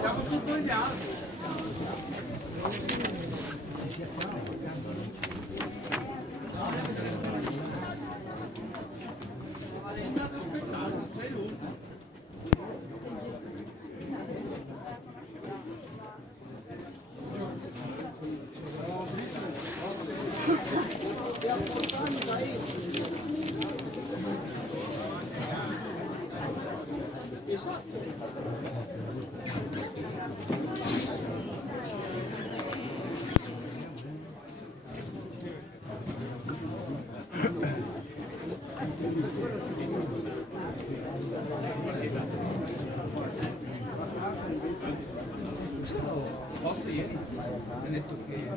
Siamo su con gli altri. Posso ieri? Ha detto che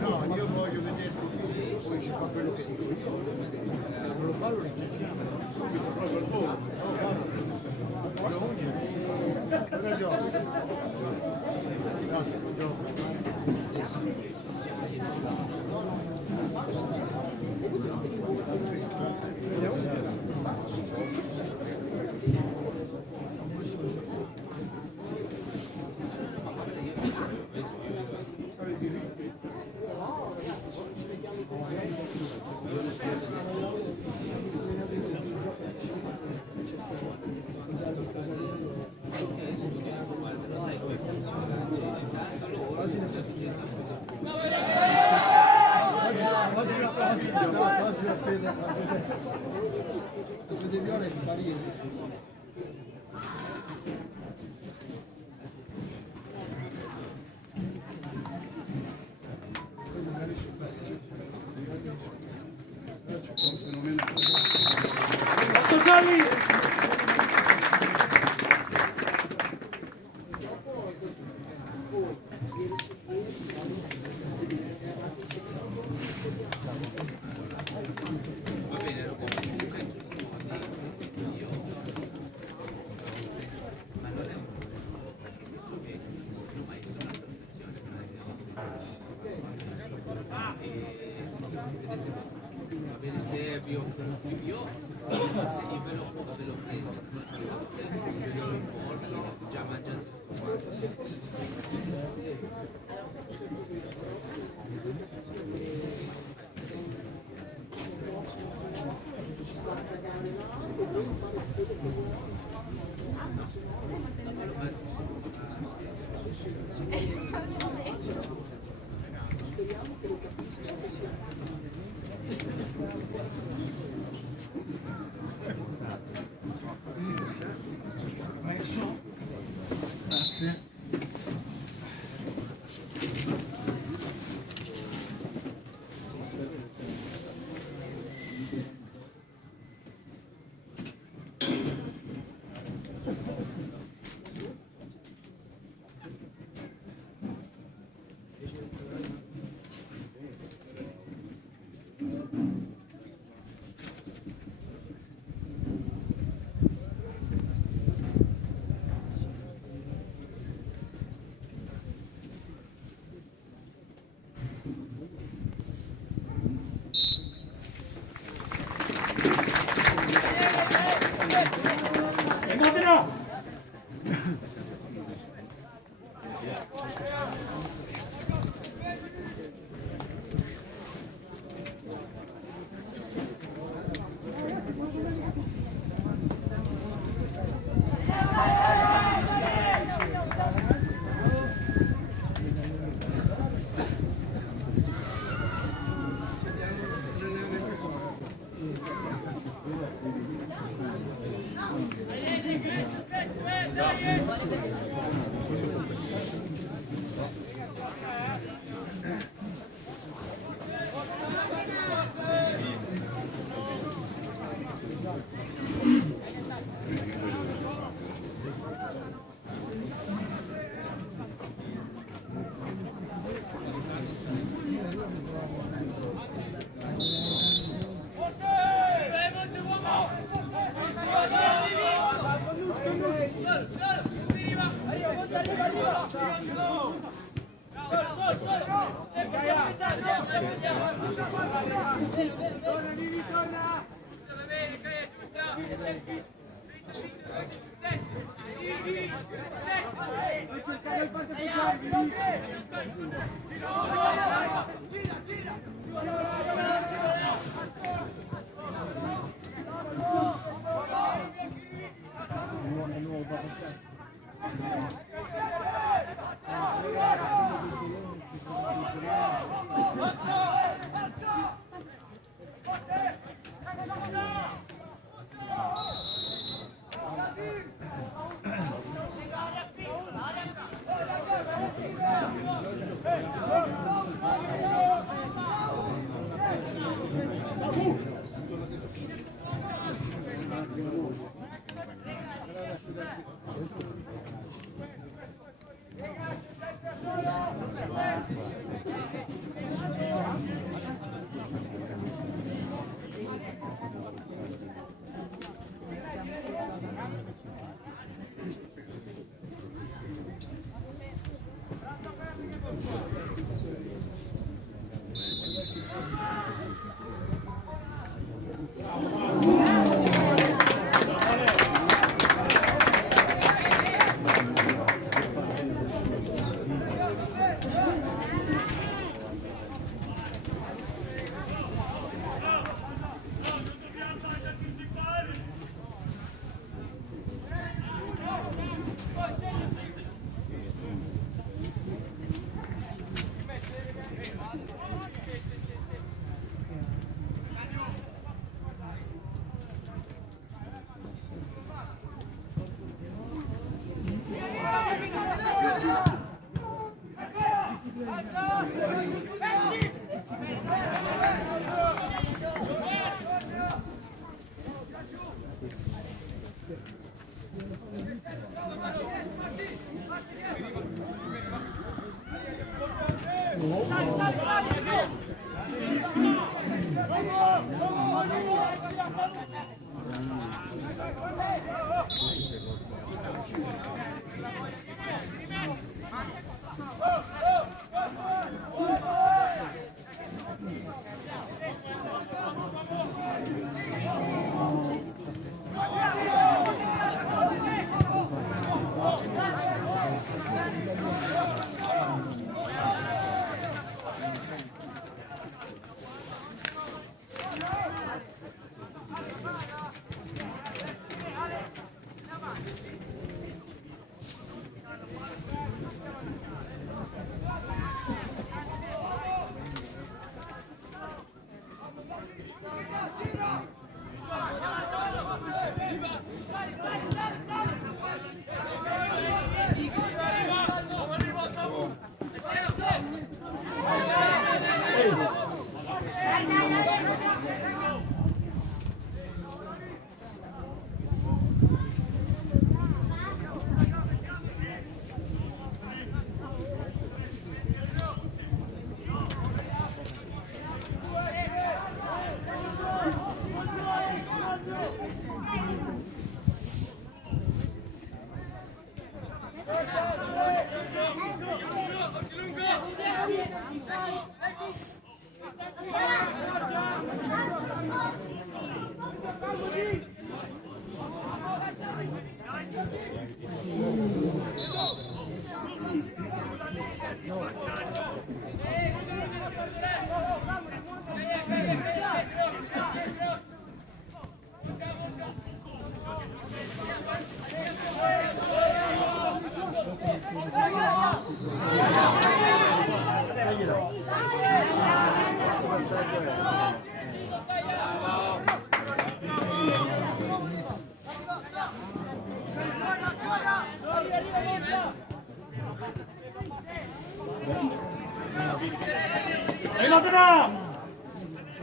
no, io voglio vedere poi ci fa quello che dico io, non lo fa lo licenziamo subito proprio al volo, cosa gioca? No, gioca. Oggi la fede viola è sparita. già mangiato. Grazie.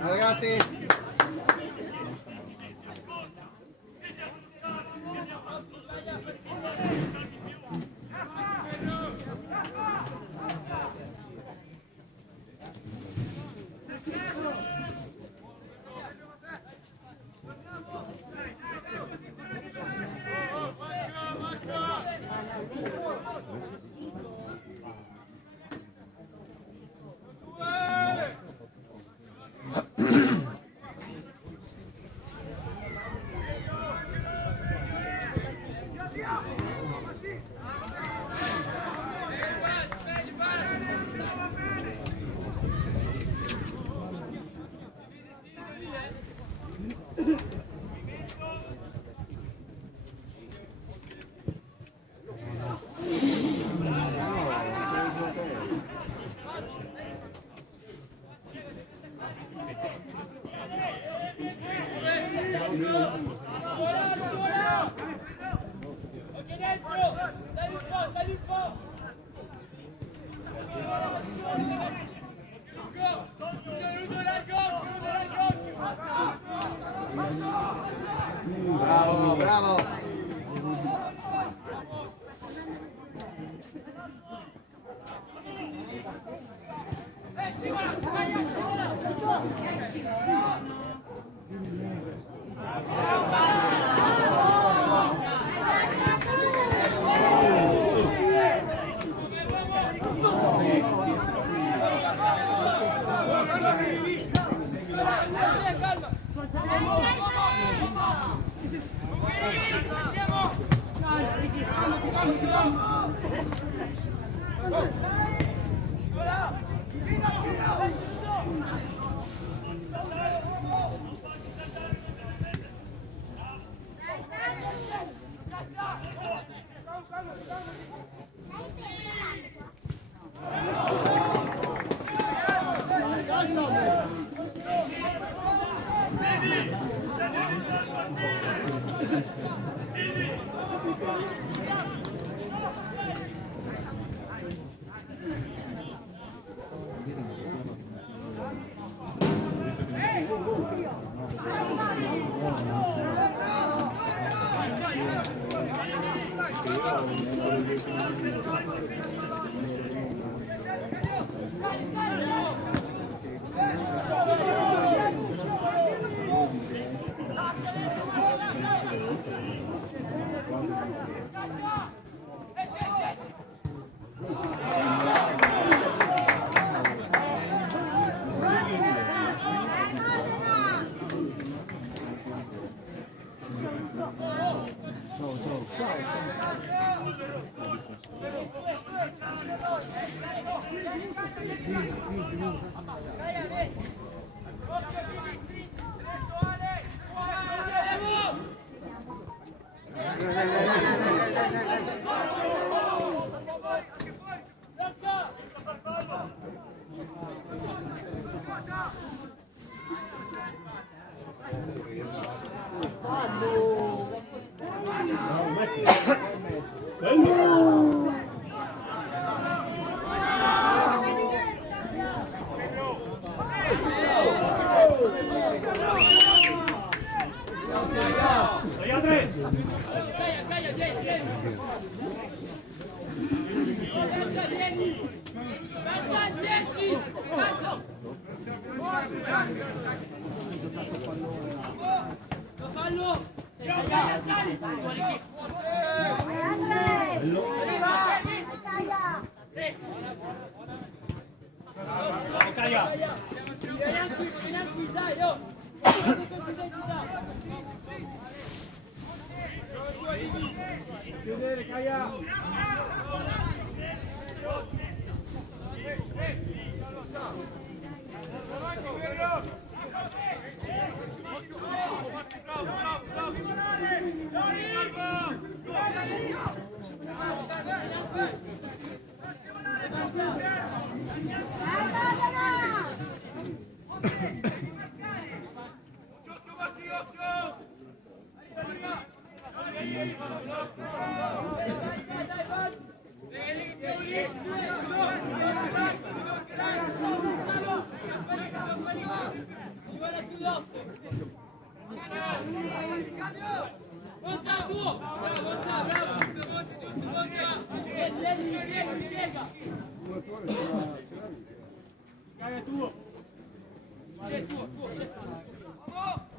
Ragazzi! Bravo, bravo!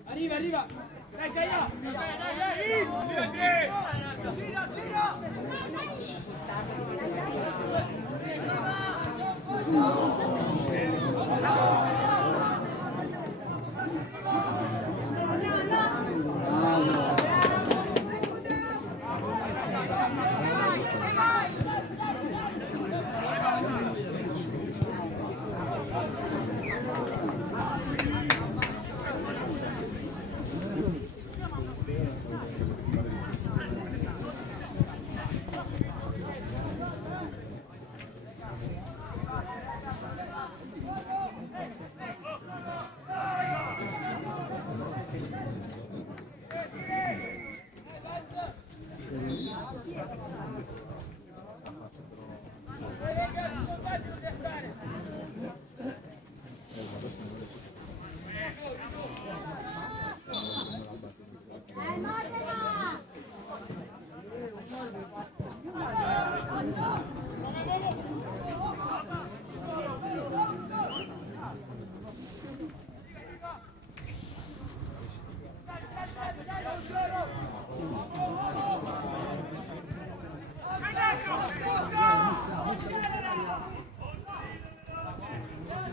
Arriva, arriva! Dai, Gaia! Tira,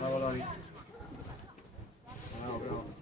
Bravo David. Bravo, bravo.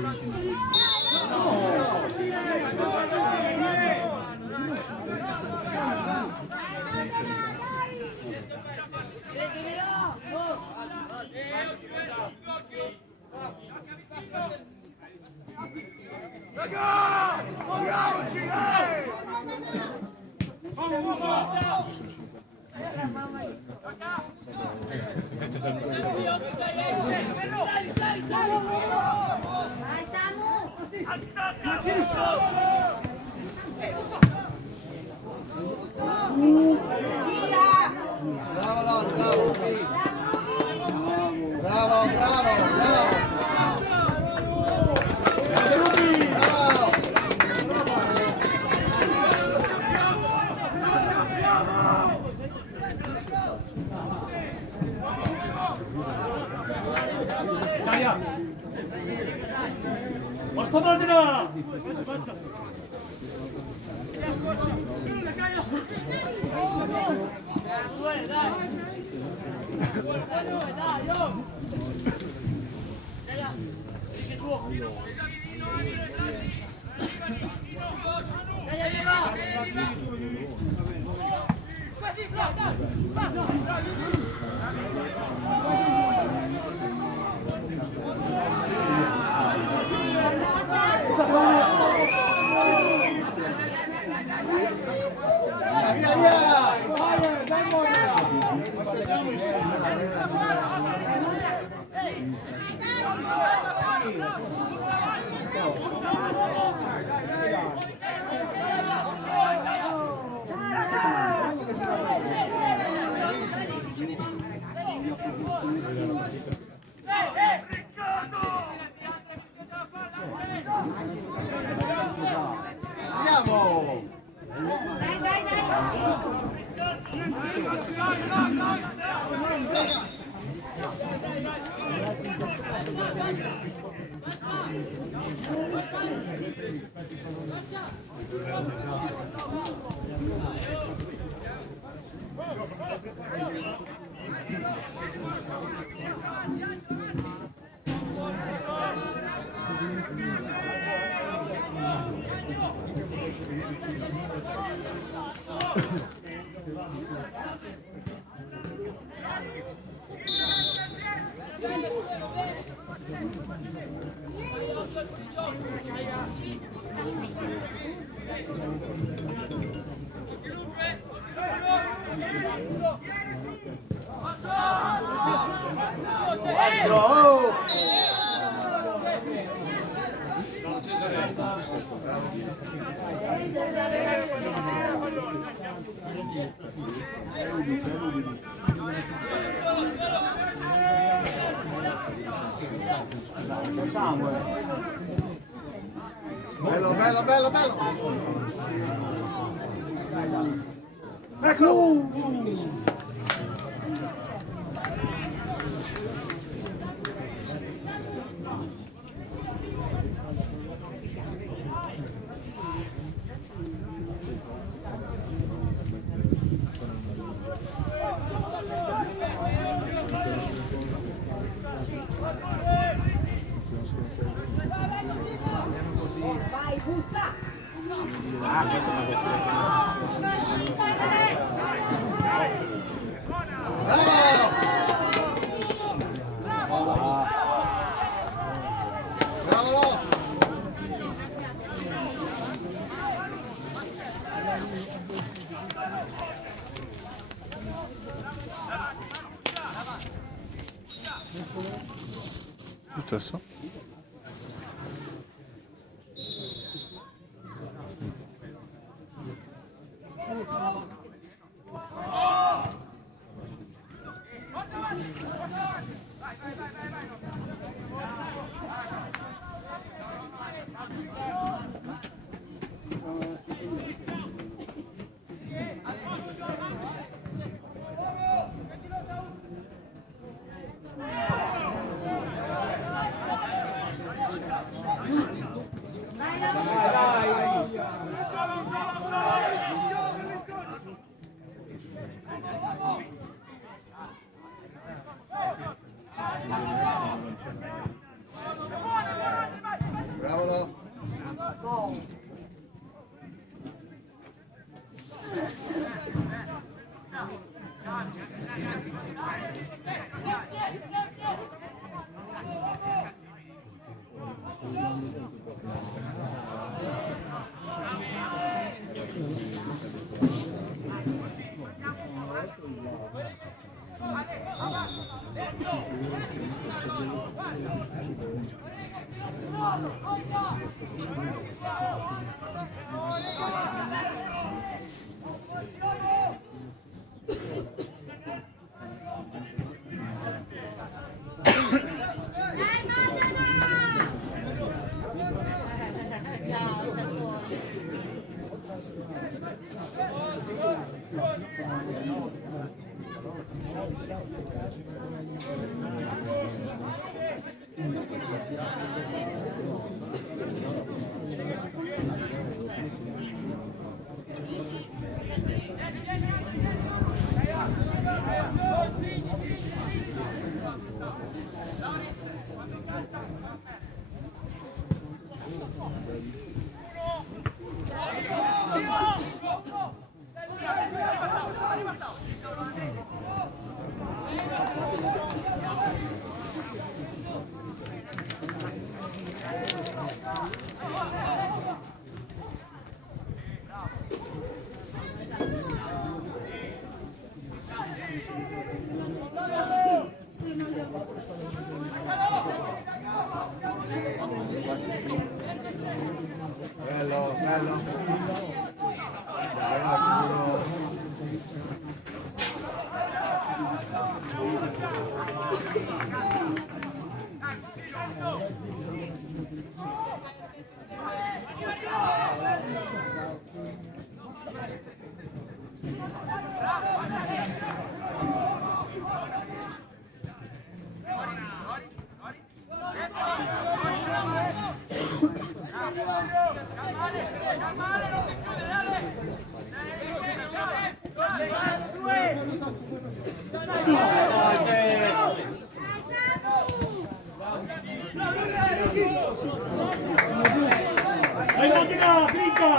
Vai Samu! Bravo Loro, bravo! Bravo, bravo, bravo! Forza Martina! Via, via! Andiamo! Dai, dai, dai! Bello, bello, bello, bello! Eccolo! Vai, bussa! Bravo! Successo? Bello, bello. Dai, sicuro. Vai Martina, finta!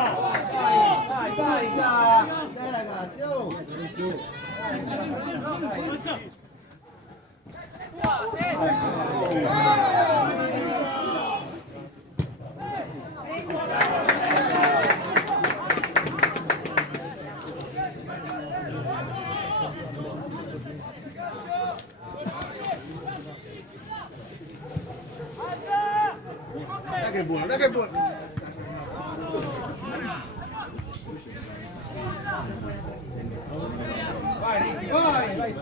Dai ragazzi, oh. Dai che è buono, dai che è buono. Vai, vai, vai.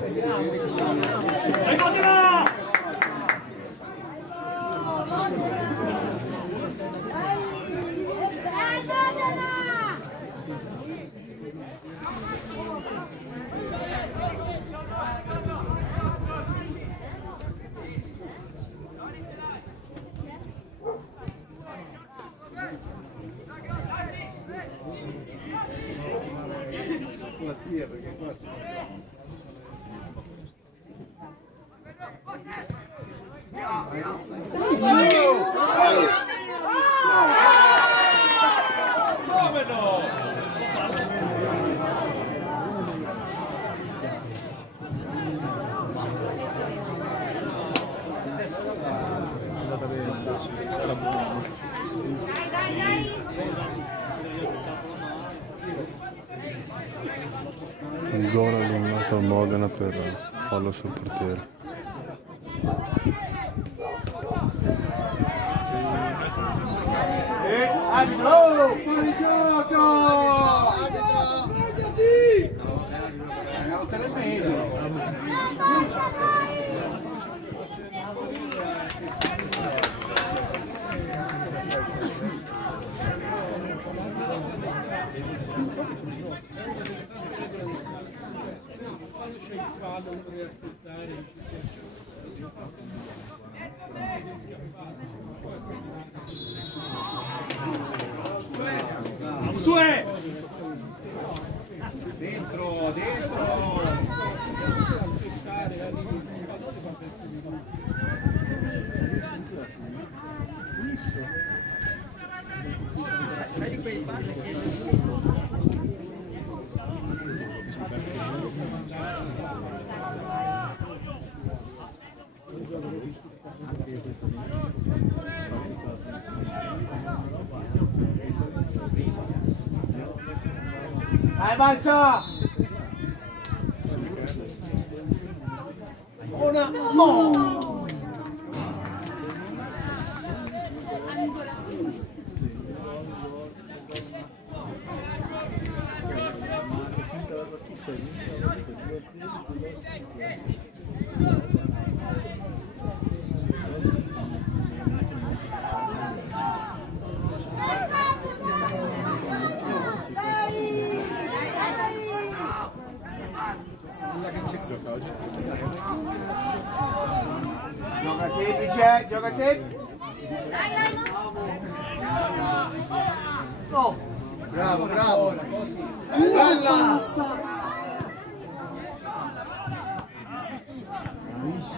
Vediamo, ci sono. La tia perché qua Come no? Dai, dai. Un gol allungato al Modena per fallo sul portiere. fuori gioco! Quando c'è il fallo uno deve aspettare, così Sue! Dentro, dentro! aspettare, arrivi il pallone fa pezzo di Vai Balza! Una no! Gioca semplice, gioca semplice. Dai, dai, No. Bravo, bravo. Bella.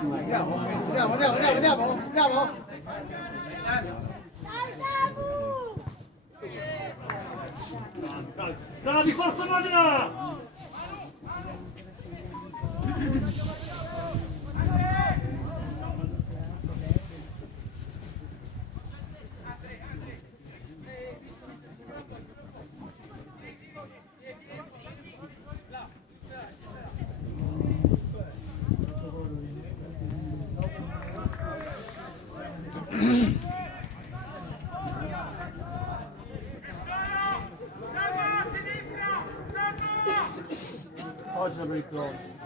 Andiamo, andiamo, andiamo, andiamo, andiamo. Bravi, forza Modena! Oggi la pericolosa.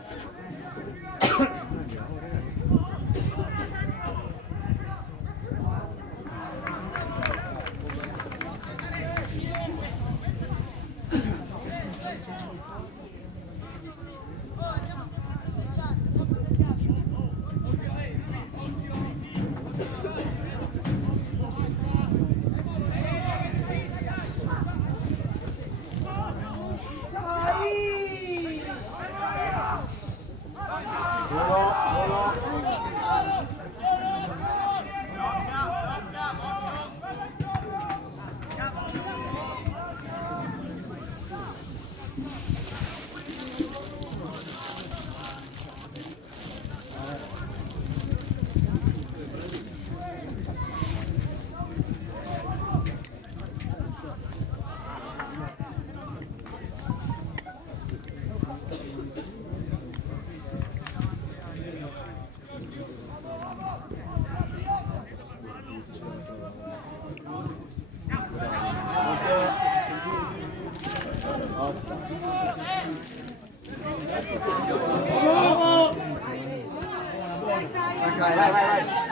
Vai, vai, vai.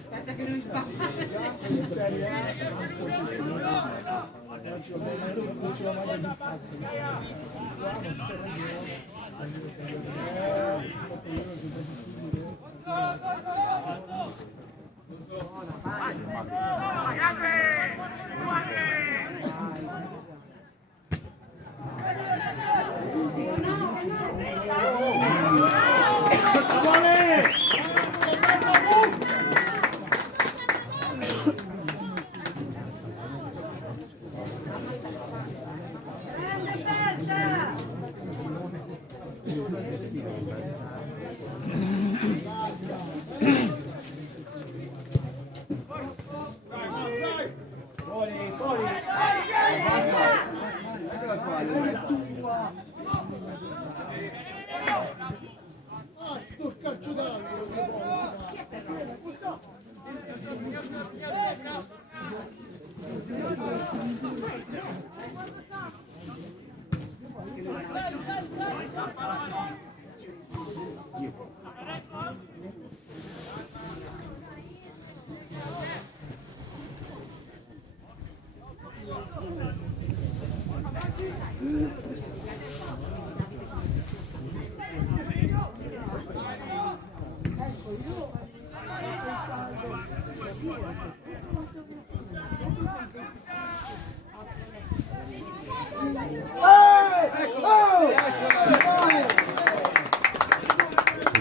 Aspetta che lui sta. In Serie A non ce la voglia di fatto. Qua non sto calcio d'angolo.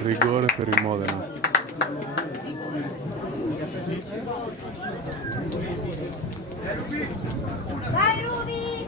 Rigore per il Modena. Dai Ruby!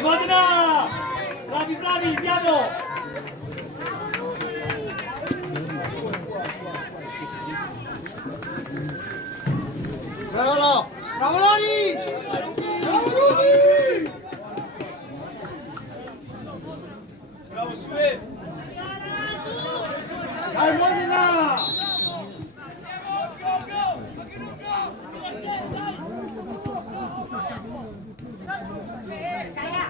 Modena! Bravi, bravi, piano! Bravo! Bravo Loni! Bravo Rubi! Bravo Sue! Dai Modena! Kaya!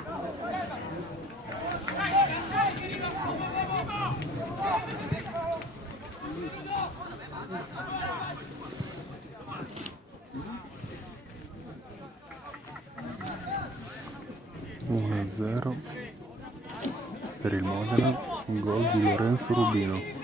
1-0 per il Modena, un gol di Lorenzo Rubino.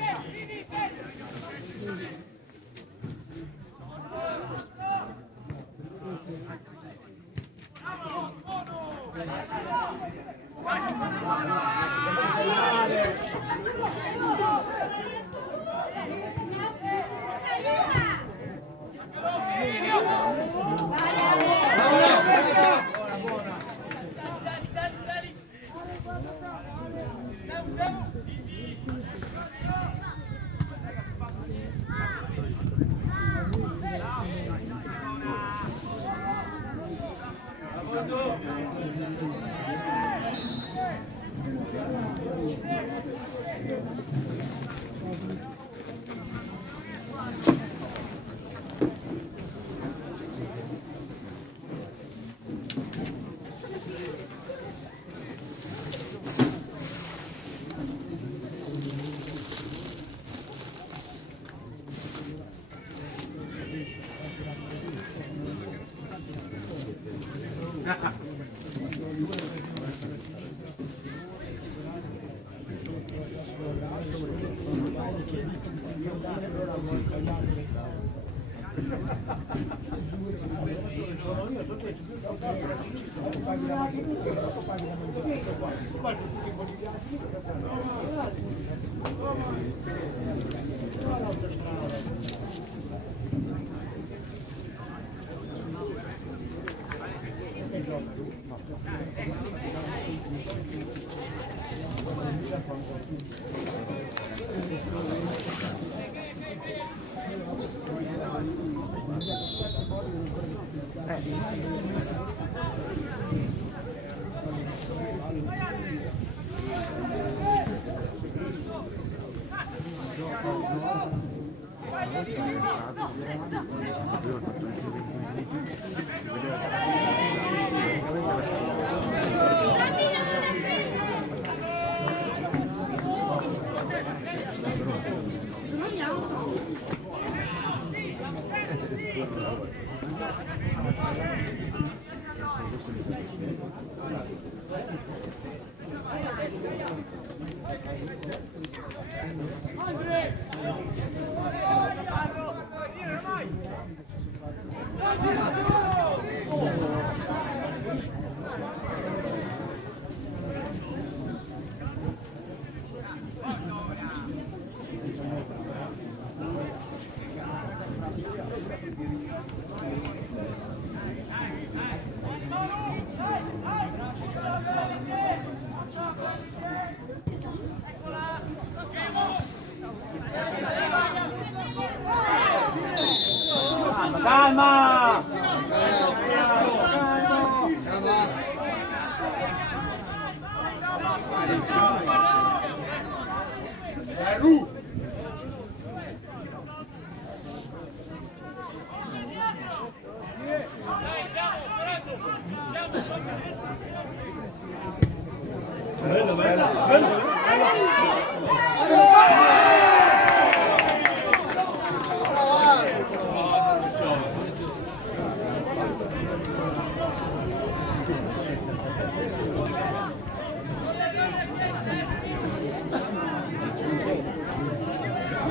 Calma!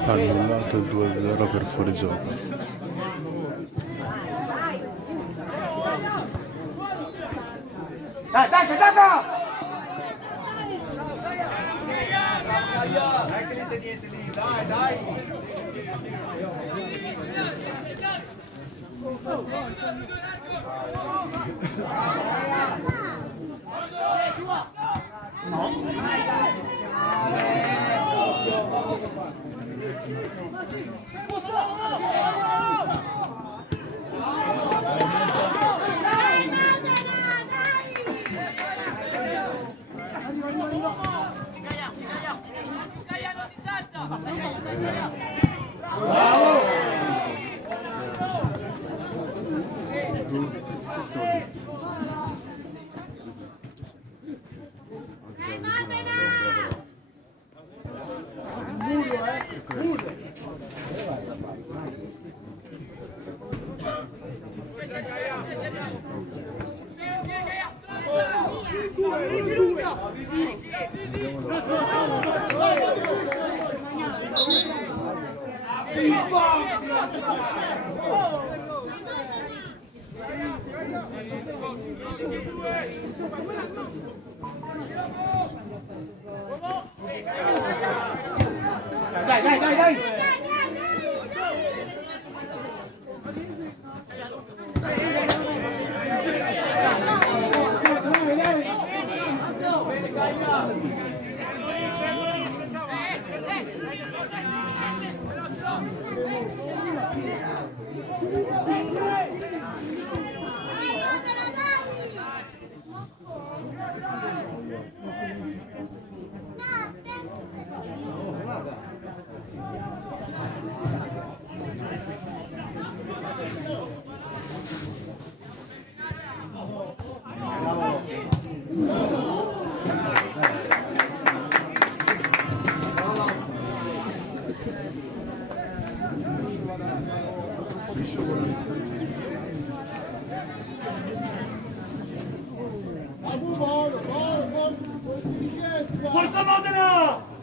Annullato il 2-0 per fuorigioco. Dai, dai, dai! Dai, dai! Dai, dai, dai, dai! Forza Modena!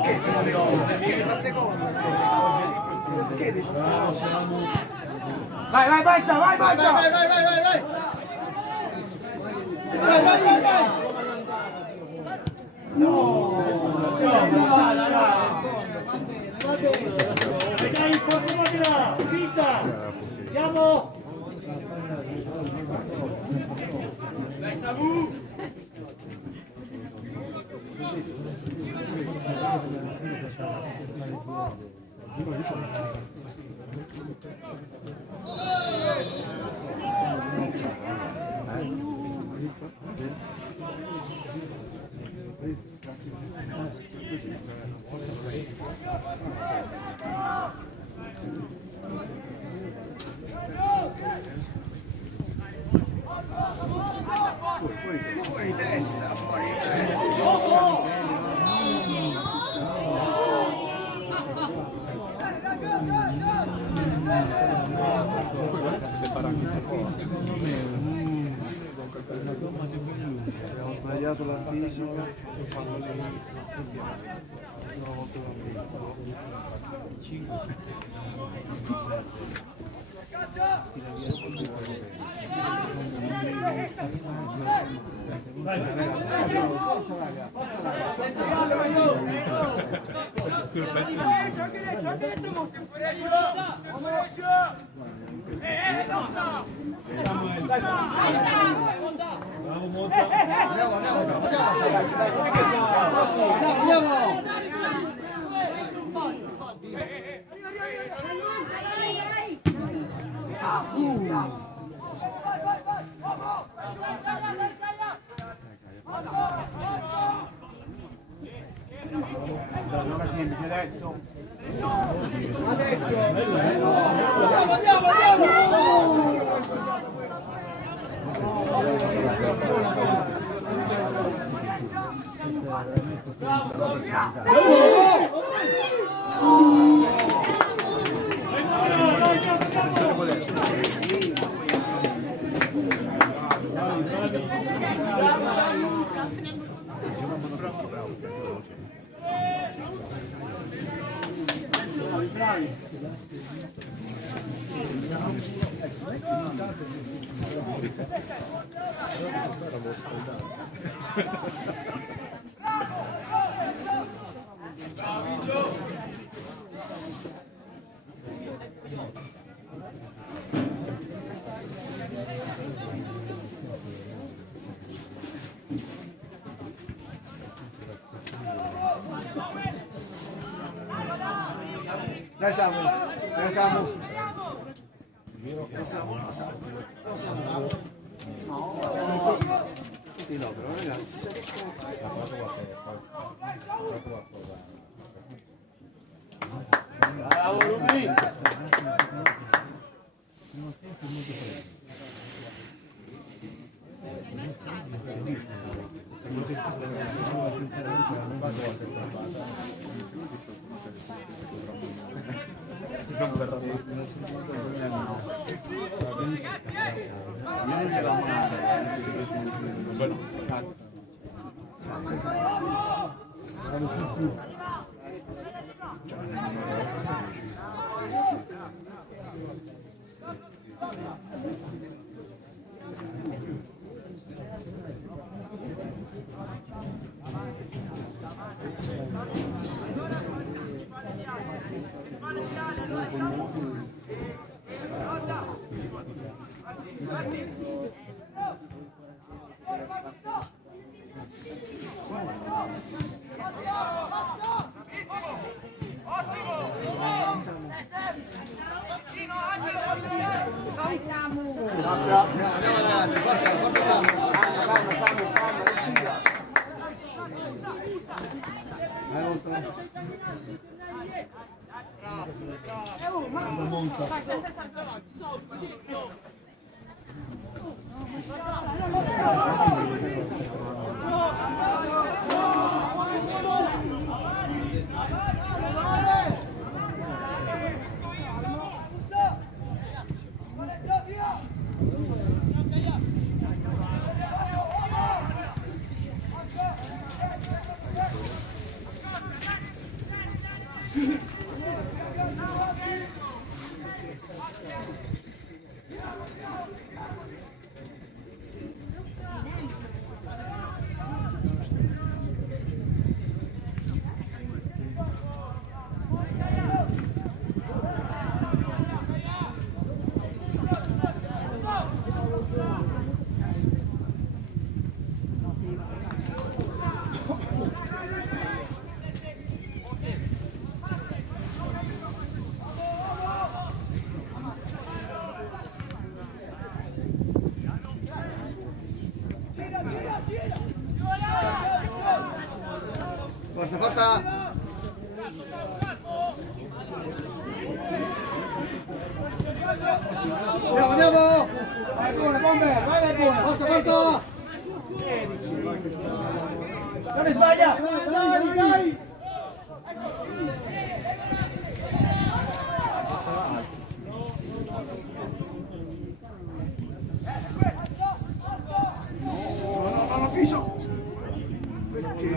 Perché queste cose? Perché queste cose? Perché queste cose? Vai, vai, Baccia, vai, Baccia! Vai! Vai! No! Dai, forza Modena, vinta! Andiamo! Dai Samu! Fuori testa! Abbiamo sbagliato la fisica. Allora semplice adesso. Dai Samu! Dai Samu! Lo Samu! No! Sì, no, però ragazzi, siamo Bravo Rubi! scansati. Forza, forza! Andiamo, andiamo! Vai buone, bomber, vai buone! Forza, forza! Non sbaglia! Dai, dai! No, fiso! Perché?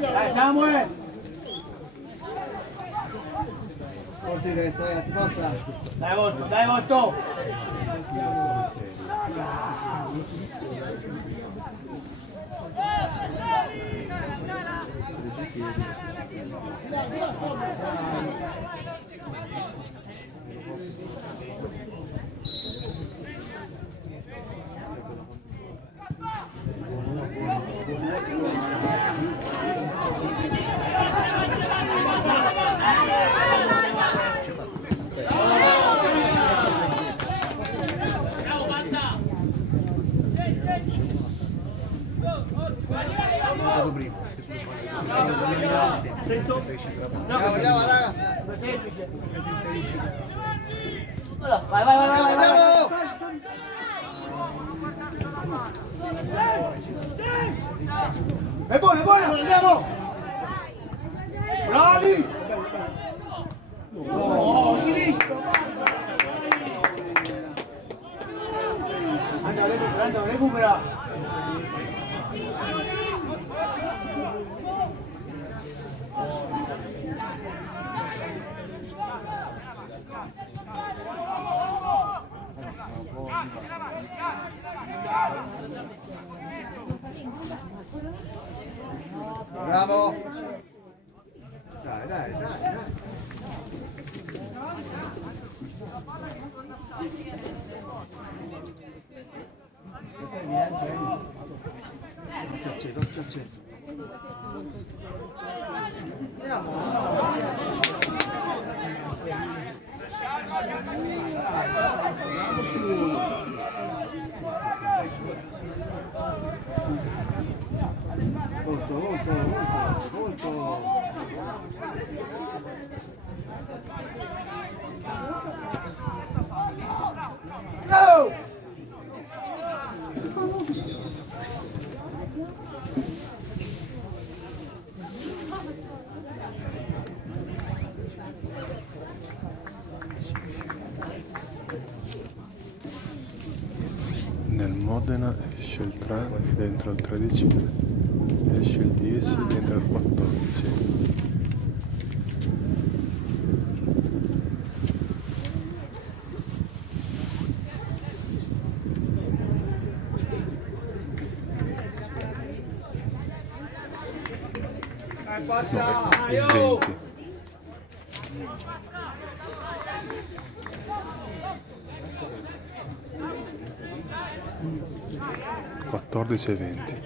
Dai Samuel! Forza di destra ragazzi, forza! Dai volto, dai volto! Andiamo, raga! Vai, vai, vai, vai, Andiamo! È buono, è buono, andiamo! Bravi! Oh, sinistro! Andiamo, recupera! Bravo! Dai, dai, dai, dai! Andiamo! Go! Nel Modena esce il 3 dentro il 13, esce il 10 dentro il 14. No, il 20. Quattordici e 20.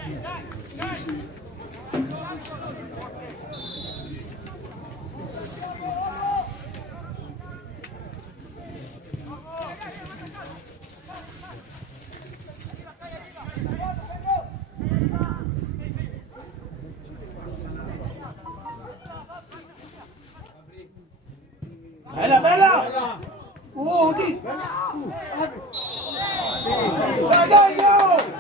Bella, bella! Di! Dai, dai, go!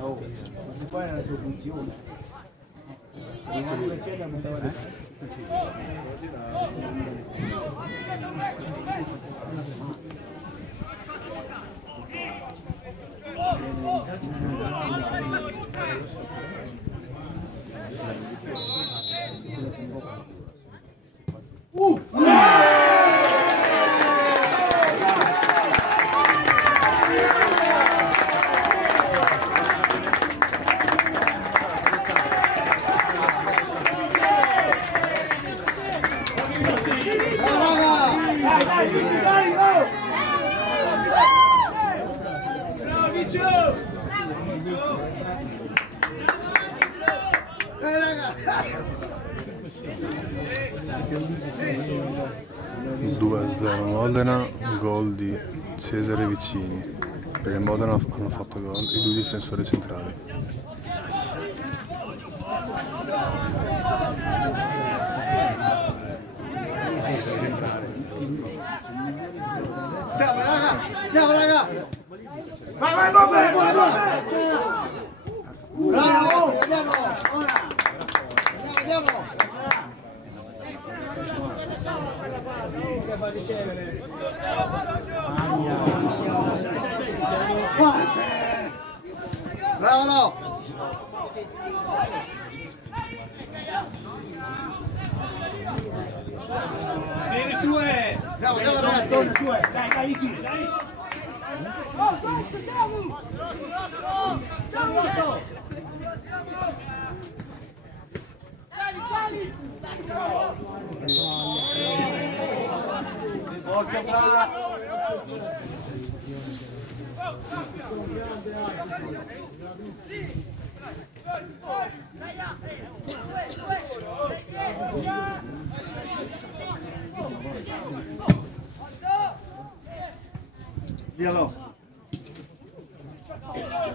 Non si può nella sua funzione. Modena, gol di Cesare Vicini. Per il Modena hanno fatto gol i due difensori centrali. Andiamo raga! Andiamo raga! Vai, vai, buono, buono, buono! Bravo! Andiamo! Ora! Andiamo! Bravo no! Vieni su, Andiamo ragazzi! Dai, dai, Ricky, dai! Sali! Occhio fra! Dialo!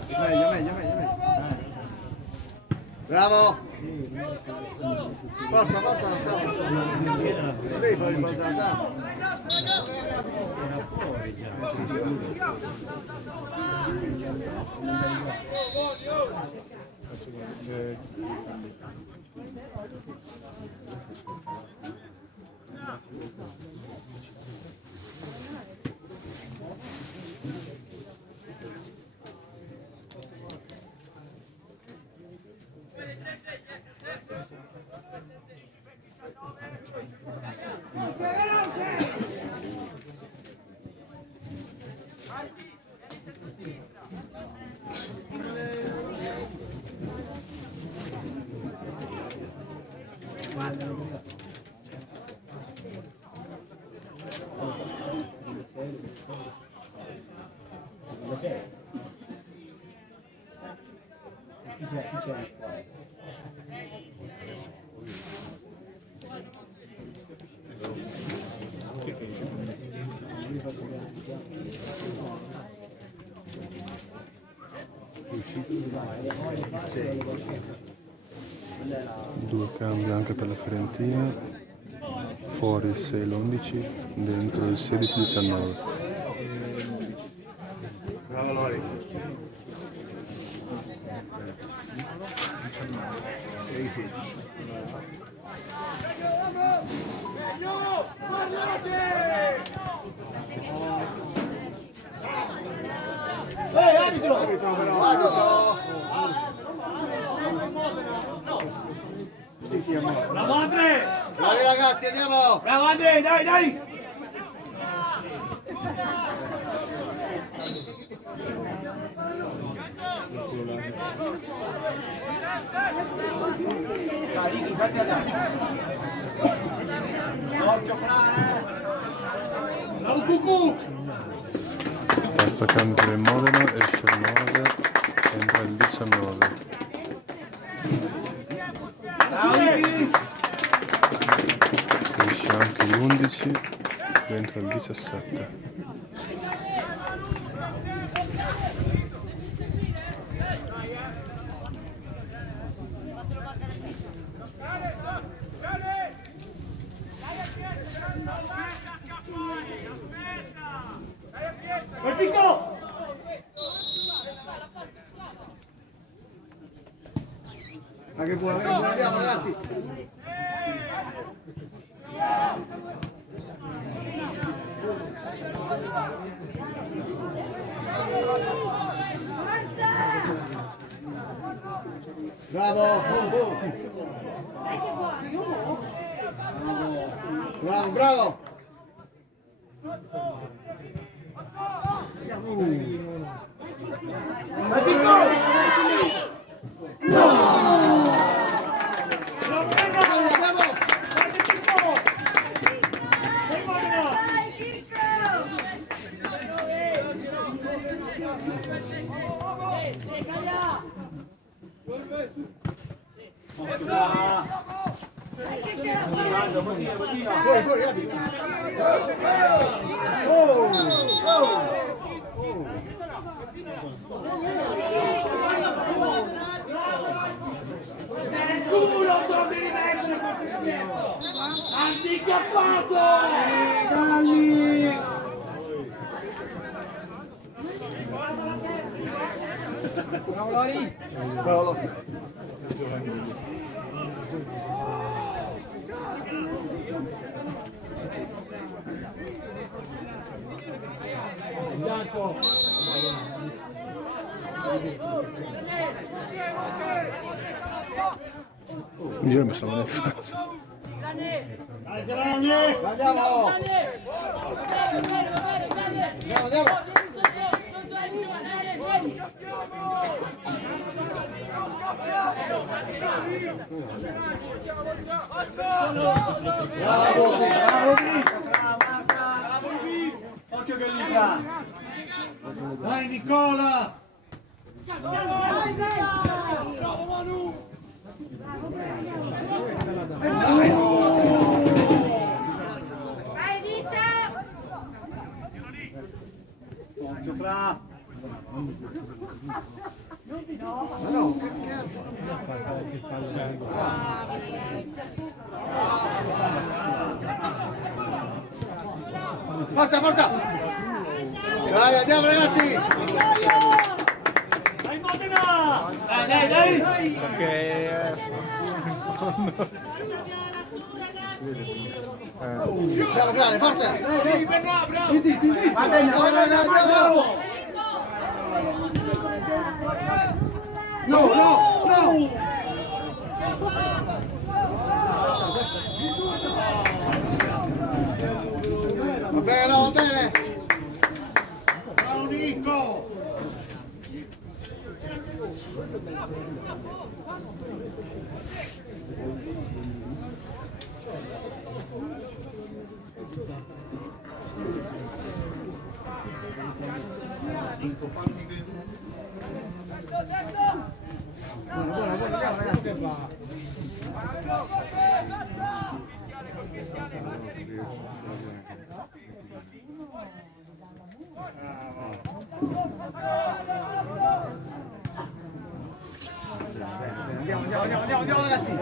Meglio! Bravo! Forza, non sa! Non devi fare rimbalzare, sa! Due cambi anche per la Fiorentina, fuori il 6 l'11, dentro il 16-19. Bravo Lori. 6-6. Arbitro! Arbitro però, arbitro! Sì, sì, amore. Bravo Andre! Bravi ragazzi, andiamo! Bravo Andre, dai, dai! Occhio Bravo Cucù! Terzo cambio per il Modena, esce il 9, entra il 19. Esce anche l'11, dentro il 17. Vertico! Ma che buono, andiamo ragazzi! Bravo! Bravo, bravo! Fuori, fuori, arbitro! Culo, torni di mettere questo schietto! Handicappato! Dai! Bravo Lori! Bravo Lori! Gianco! Io mi sono nel faccia. Andiamo! Andiamo! Bravo! Occhio che li sa! Dai Nicola! Bravo Manu! Vai Vice! Occhio Fra! Forza, forza! Dai, andiamo ragazzi! Dai Modena! Dai, dai, dai! Andiamo grande, forza! Sì, va bene, Andiamo! No, no, no! Va bene, no, va bene! Ciao Nico! Dico, fammi vedere. Buona, andiamo ragazzi. Andiamo ragazzi.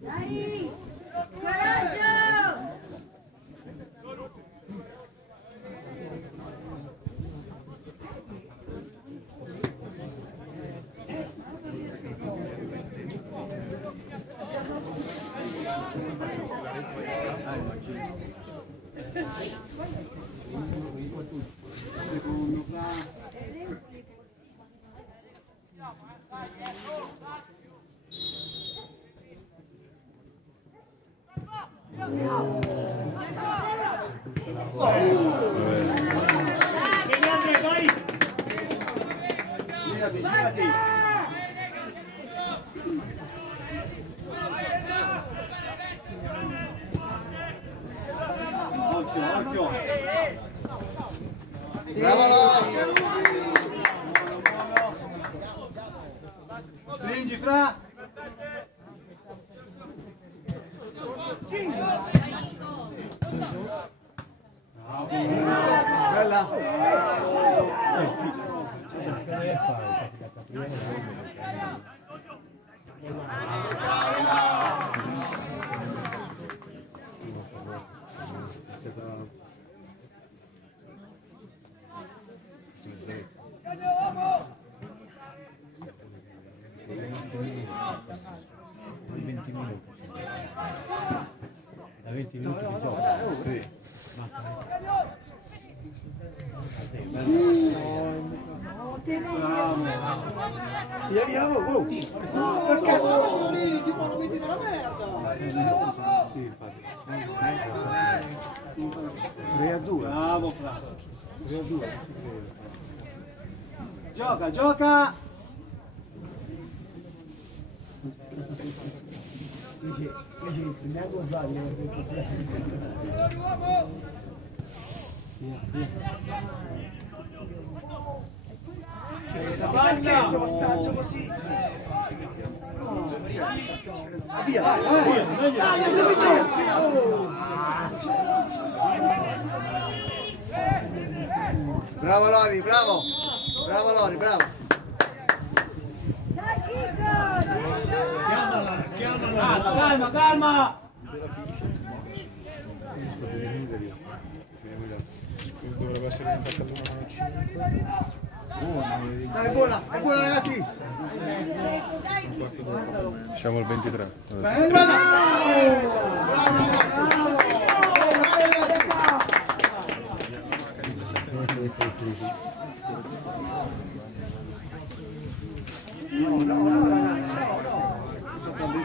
Dai! Coraggio! Bravo! Stringi fra! Bella! Da 20 minuti di gioco. Sì. Via, oh! Che cazzo lì? Di buono metti la merda! Sì, infatti. 3-2. Bravo, Fra. 3-2. Gioca! Perché questo passaggio così? Via, via! Bravo Lori, bravo! Bravo Lori, bravo! Dai Chico! Chiamala! Calma! Dovrebbe essere iniziato all'1:05. Dai, buona ragazzi! Siamo al 23. No, ragazzi, no!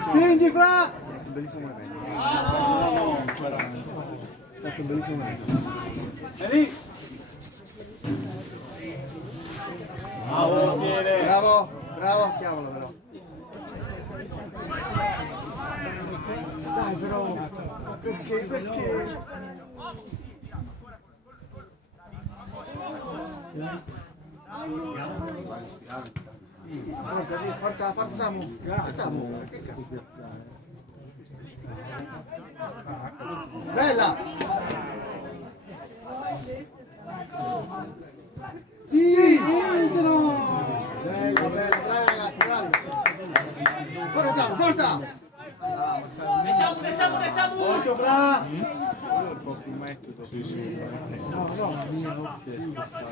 Stringi fra! Bellissimo evento. Fatto un bellissimo evento. È lì! Bravo, chiamalo però. Dai però, perché? Forza Samu. Bella! Sì! Bella, bravi ragazzi, bravi! Forza! Pensiamo! Occhio fra! Un po' più metodo. Sì. No, mio. Si è spostato.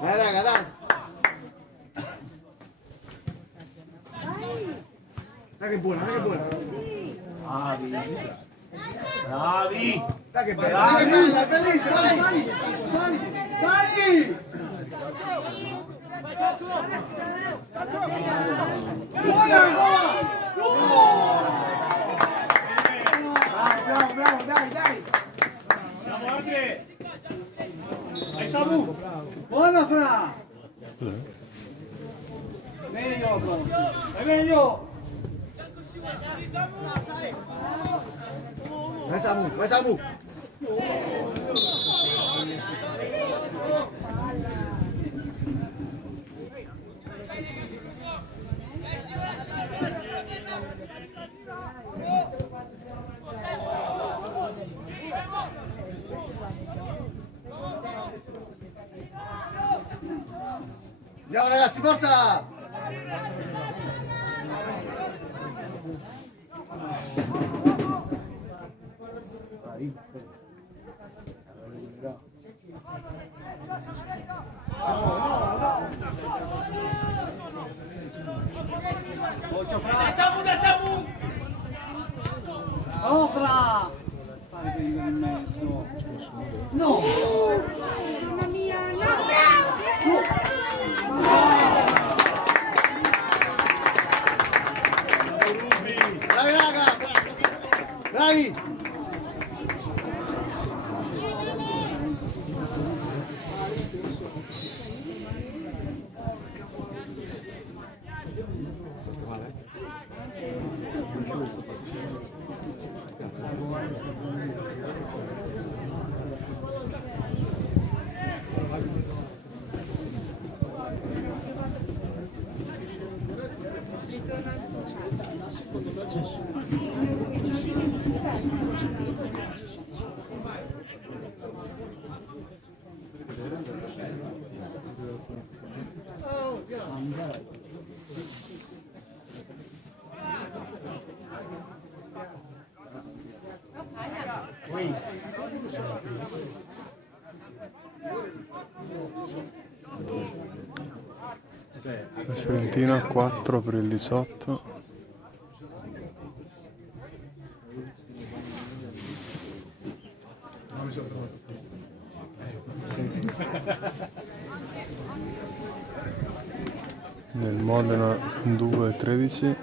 Raga, dai! Dai che buona, dai che buona. Bravi! Dai che bella, dai che bella, è bellissima, dai, sali, sali, sali! Buona! Bravo, bravo, dai, dai! Andiamo Andre! Hai Samu! Buona Fra! Meglio Bronzi! È meglio! Vai Samu, vai Samu! Andiamo ragazzi, forza! Dai Samu, dai Samu! Oh Fra! Fare quello in mezzo! No! Mamma mia, no! Bravi raga! Bravi! La Fiorentina 4 per il 18. Nel Modena 2-13.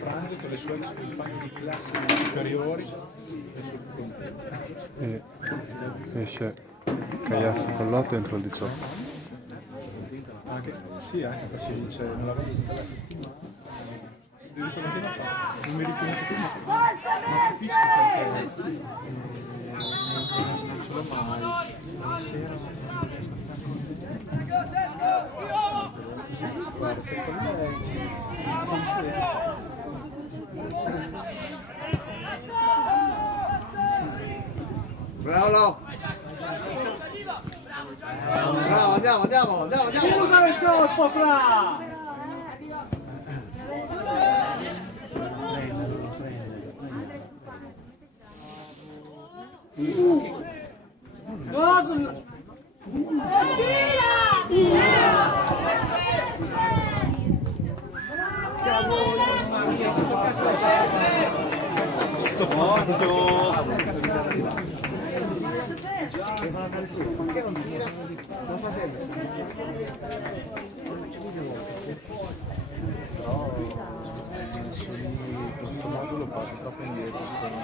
Pranzo con le sue compagne di classe superiori E esce Caiassa con l'8 entro il 18. sì, anche perché dice non l'avevo visto la settimana di stamattina fa non mi riconosco più ma capisco perché non ce l'ho mai la sera non riesco a stare guarda secondo me si completa. Bravo! Bravo, andiamo, andiamo, andiamo, andiamo! Usa il colpo Fra! Cosa? Sto occhio! Perché non tira? Non fa senso. Però in questo modo lo porto troppo indietro secondo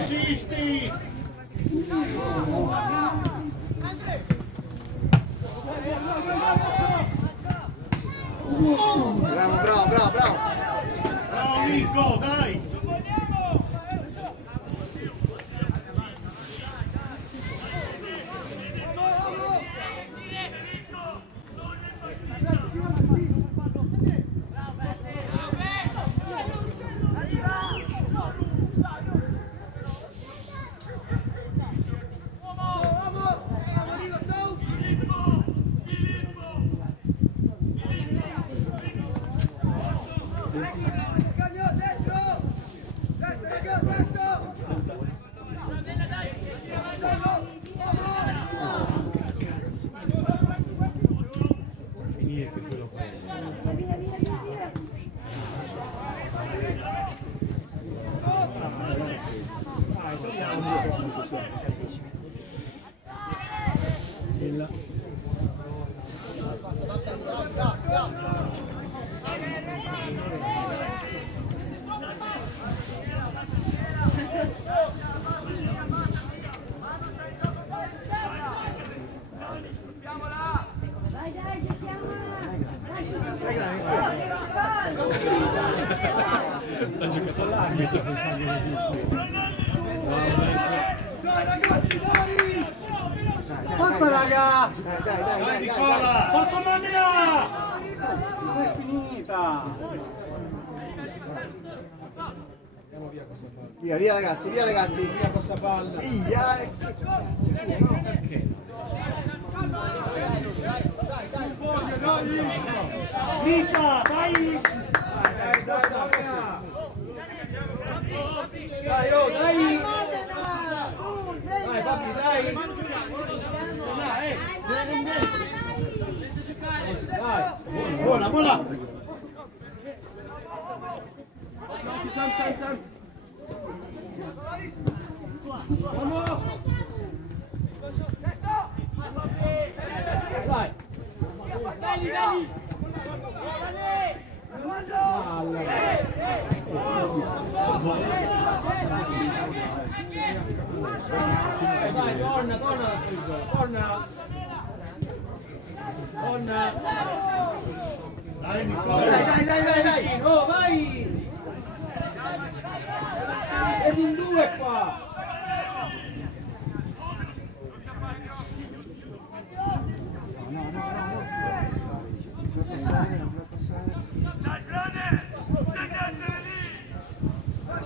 Insisti! Bravo, bravo, bravo, bravo! Bravo Nico, dai! Forza raga! Dai, Nicola! Forza Mannia! Non è finita! Via ragazzi, via ragazzi! Via questa palla! Via! Che cazzo, via, no? Vita, vai! Dai, oh, dai! Dai, papi, dai! Dai! Buona, buona! Dai! Dai, torna! Dai Nicola! Dai! Oh, vai! Siamo in due qua!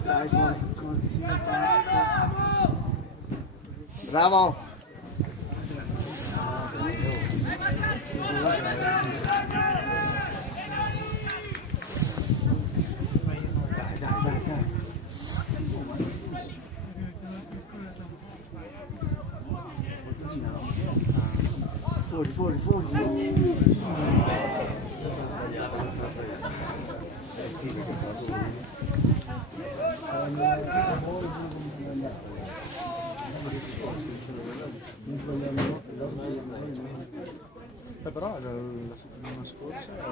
Dai, porco zio! Bravo! Dai! Fuori! Sì, perché però la settimana scorsa tra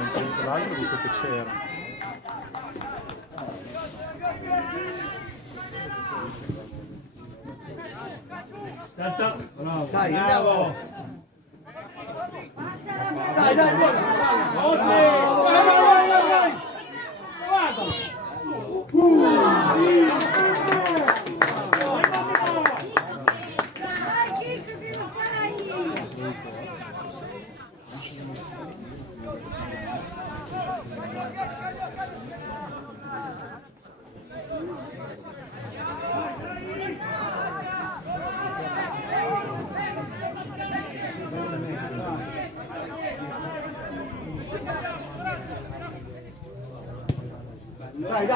un tempo e l'altro ho visto che c'era. Dai, andiamo! Dai, buona! Oh sì! Vai! Dai, che lo fai?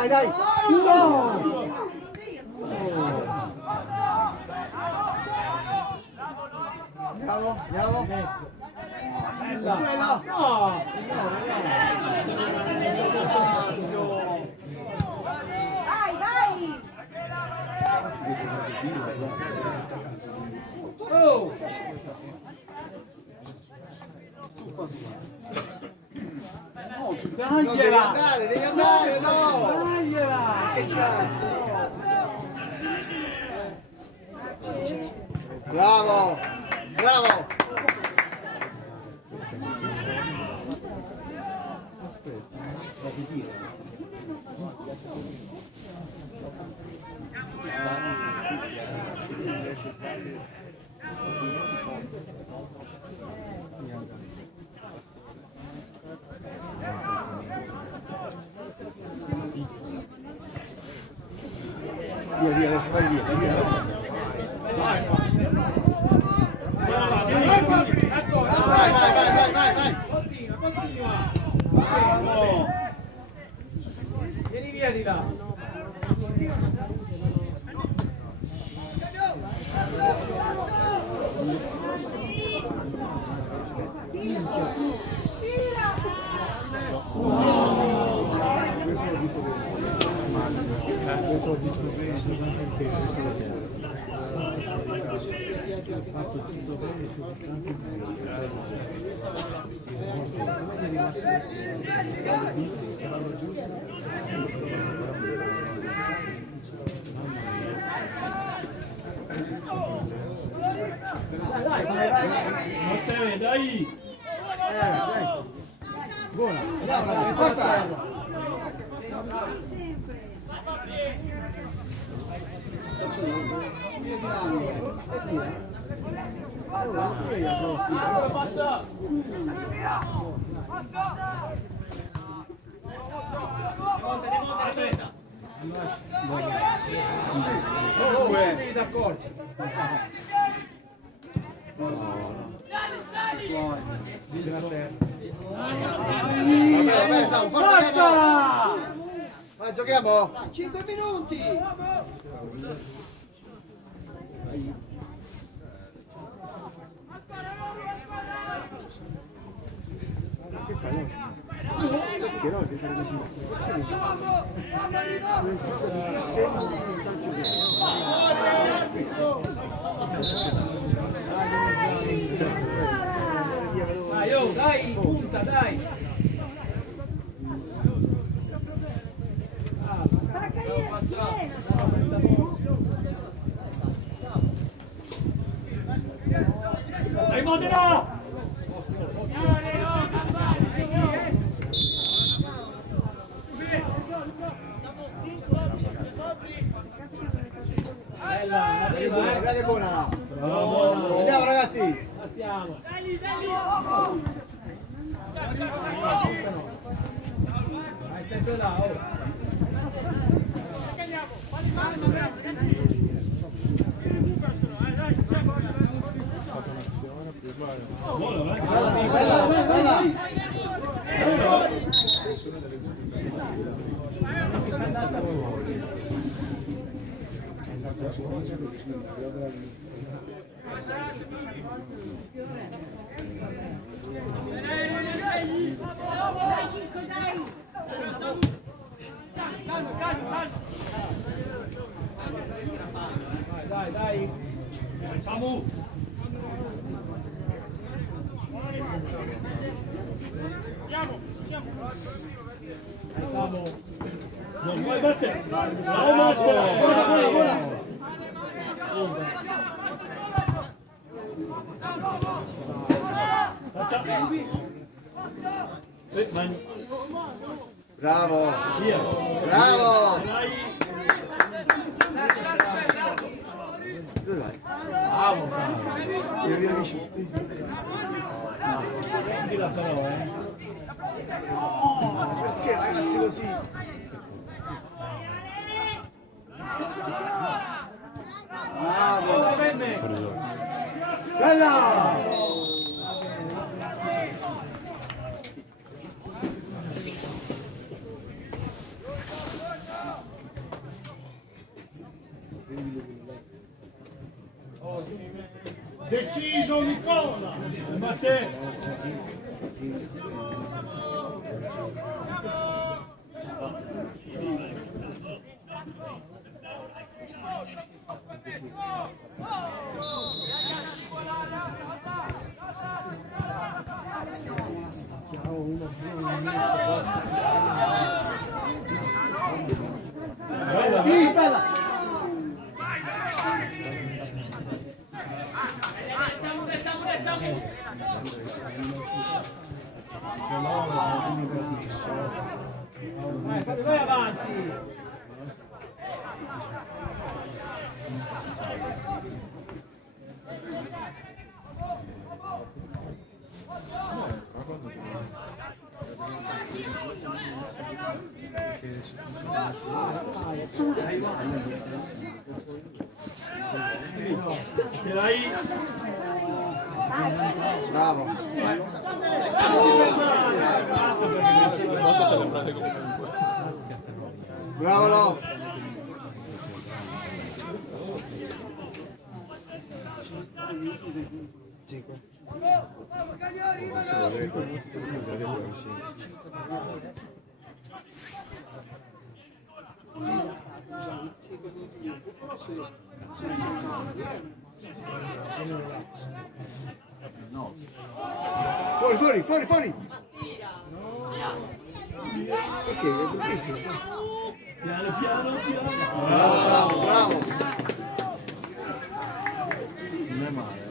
Dai! No! Andiamo! Bella! No! Vai! Oh! Devi andare, no! Dagliela! Che cazzo, no! Bravo! Via, adesso vai via. Vai! Continua! Vieni via di là! Matteo, dai! Buona, andiamo, forza! Forza! Ma giochiamo? 5 minuti! Che fai? Perché no? Che fai così? Sono più semplici, non sa Dai, oh, dai, punta, dai! Dai, Modena! Guarda che buona! Andiamo ragazzi! Vai sempre là, oh! Bella, bella! Dai, dai! Samu! Samu! Non vuoi battere? Vai Matteo! Buona, buona, buona! Bravo! Via! Bravo! Dai! Dove vai? Bravo Samu! Via vicino. Prendila però, Perché ragazzi così? Bravo! Bella! Deciso Nicola! Matteo! Sì, bella! Vai avanti! Dai! Bravo! Bravo! Zico. Fuori, fuori, fuori, fuori! Perché? È bruttissimo. Piano, piano, piano. Bravo, bravo, bravo! Non è male.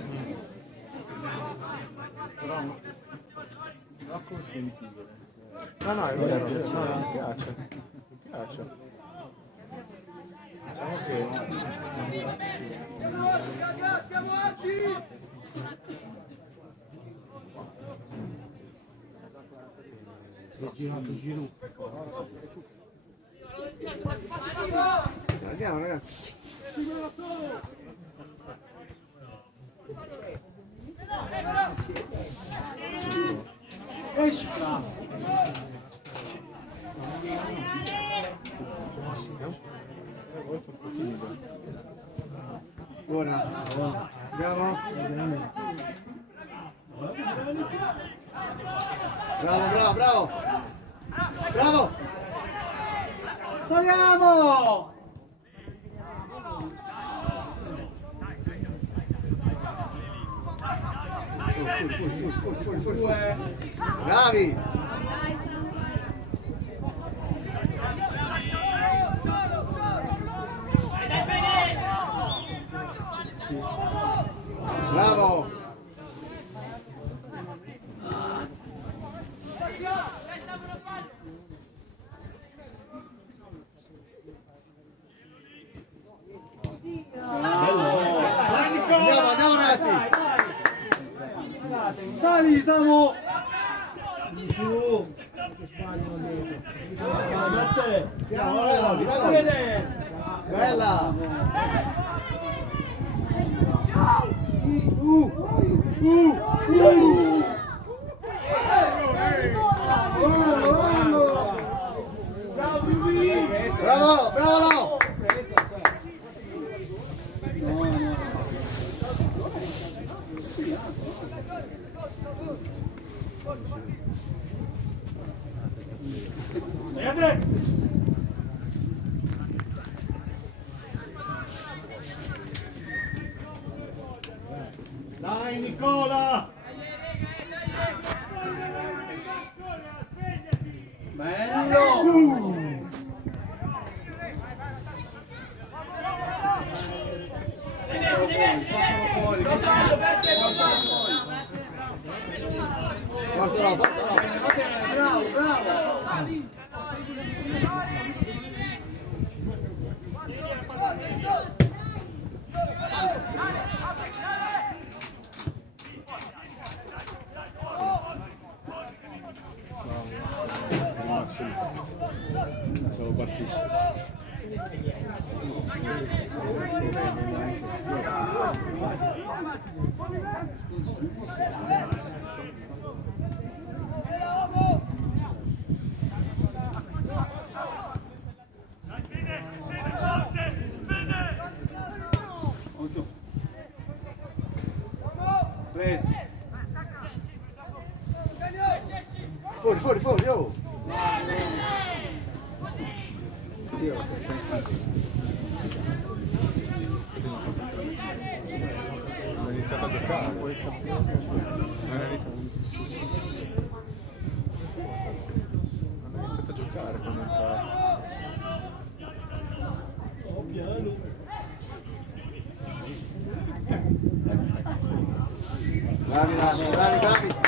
Però consentire. No, è vero, mi piace. Mi piace. Diciamo che Andiamo ragazzi. Esci, bravo. Buona. Andiamo. Bravo, bravo, bravo. Bravo. Saliamo. Fuori. Bravi. Bravo. Andiamo ragazzi. Sali, Samu. Su. A te. Bella. Bravo, bravo. Dai Nicola! Bello. Portalo. Bravo, bravo. sono partissimo. Preso. Fuori, oh! Hanno iniziato a giocare, può essere. Hanno iniziato a giocare quando è entrato. Bravi.